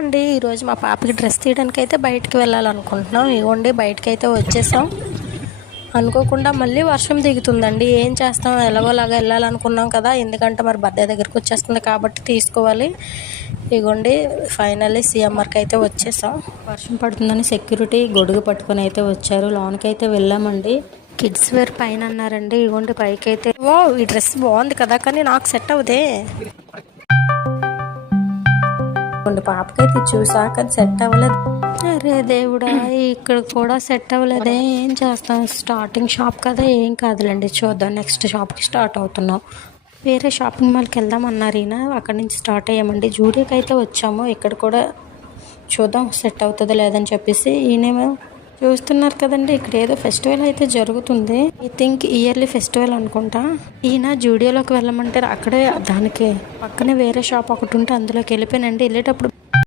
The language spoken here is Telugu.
అండి. ఈరోజు మా పాపకి డ్రెస్ తీయడానికి అయితే బయటికి వెళ్ళాలనుకుంటున్నాం. ఇవ్వండి బయటకు అయితే వచ్చేసాం. అనుకోకుండా మళ్ళీ వర్షం దిగుతుందండి. ఏం చేస్తాం? ఎలాగోలాగా వెళ్ళాలనుకున్నాం కదా. ఎందుకంటే మరి బర్త్డే దగ్గరికి వచ్చేస్తుంది కాబట్టి తీసుకోవాలి. ఇగోండి ఫైనల్లీ సిఎంఆర్కి అయితే వచ్చేసాం. వర్షం పడుతుందని సెక్యూరిటీ గొడుగు పట్టుకొని అయితే వచ్చారు. లోనికి అయితే వెళ్ళామండి. కిడ్స్ వేర్ పైన అన్నారండి. ఇగోండి పైకి అయితే ఓ ఈ డ్రెస్ బాగుంది కదా కానీ నాకు సెట్ అవుదే కొన్ని పాపకైతే చూసాక అది సెట్ అవ్వలేదు. అరే దేవుడా ఇక్కడ కూడా సెట్ అవ్వలేదే. ఏం చేస్తాం? స్టార్టింగ్ షాప్ కదా ఏం కాదులేండి. చూద్దాం. నెక్స్ట్ షాప్కి స్టార్ట్ అవుతున్నాం. వేరే షాపింగ్ మాల్కి వెళ్దాం అన్నారు ఈయన. అక్కడి నుంచి స్టార్ట్ అయ్యామండి. జూడియోకి అయితే వచ్చాము. ఇక్కడ కూడా చూద్దాం సెట్ అవుతుందో లేదని చెప్పేసి ఈయనేమో చూస్తున్నారు కదండి ఇక్కడ ఏదో ఫెస్టివల్ అయితే జరుగుతుంది. ఐ థింక్ ఇయర్లీ ఫెస్టివల్ అనుకుంటా. ఈయన జూడియోలోకి వెళ్ళమంటే అక్కడే దానికి పక్కనే వేరే షాప్ ఒకటి ఉంటే అందులోకి వెళ్ళిపోయానండి. వెళ్ళేటప్పుడు